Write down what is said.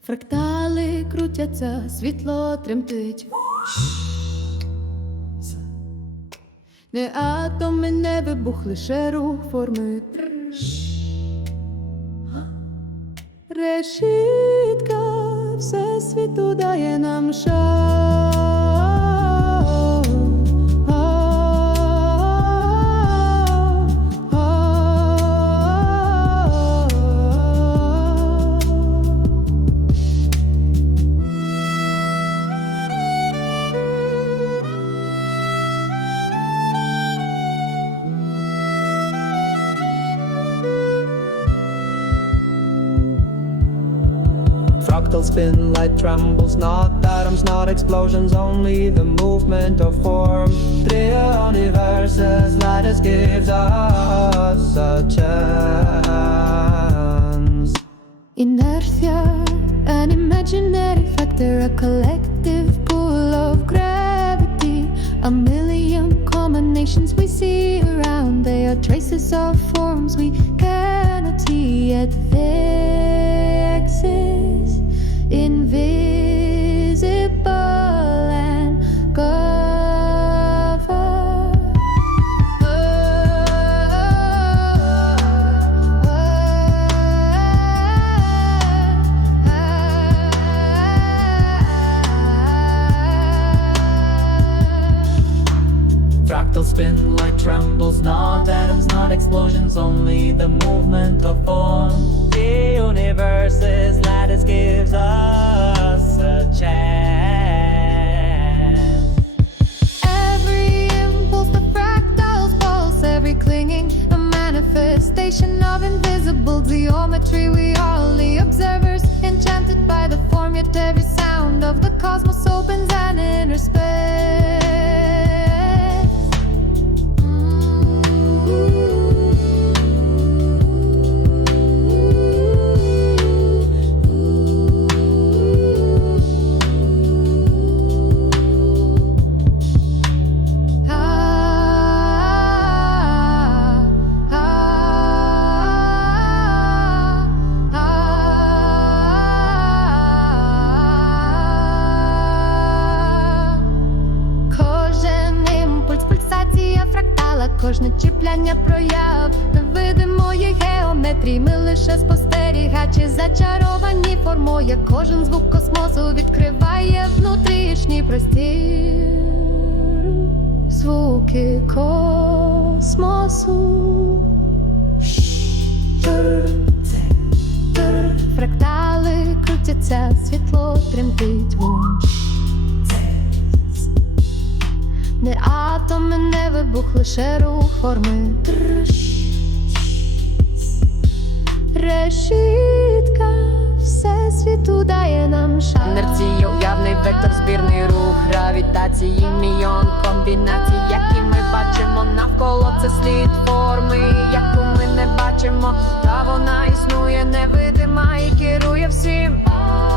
Фрактали крутяться, світло тремтить. Не атоми, не вибух, лише рух форми. Решітка всесвіту дає нам шанс. Fractal spin, light trembles, not atoms, not explosions, only the movement of form. Three universes, light us gives us a chance. Inertia, an imaginary factor, a collective pull of gravity. A million combinations we see around, they are traces of forms we cannot see, yet they exist, invisible and covered. Fractal spin, light trembles, not atoms, not explosions, only the movement of form. The universe's lattice gives us a chance. Every impulse, the fractal's pulse, every clinging, a manifestation of invisible geometry. We are only observers, enchanted by the form, yet every sound of the cosmos opens an inner space. Кожне чіпляння прояв невидимої геометрії. Ми лише спостерігачі, зачаровані формою. Кожен звук космосу відкриває внутрішній простір. Звуки космосу. Фрактали крутяться, світло тремтить. Не атоми, не вибух, лише рух форми. Решітка всесвіту дає нам шанс. Інерція, уявний вектор, збірний рух гравітації, мільйон комбінацій, які ми бачимо навколо. Це слід форми, яку ми не бачимо, та вона існує невидима і керує всім.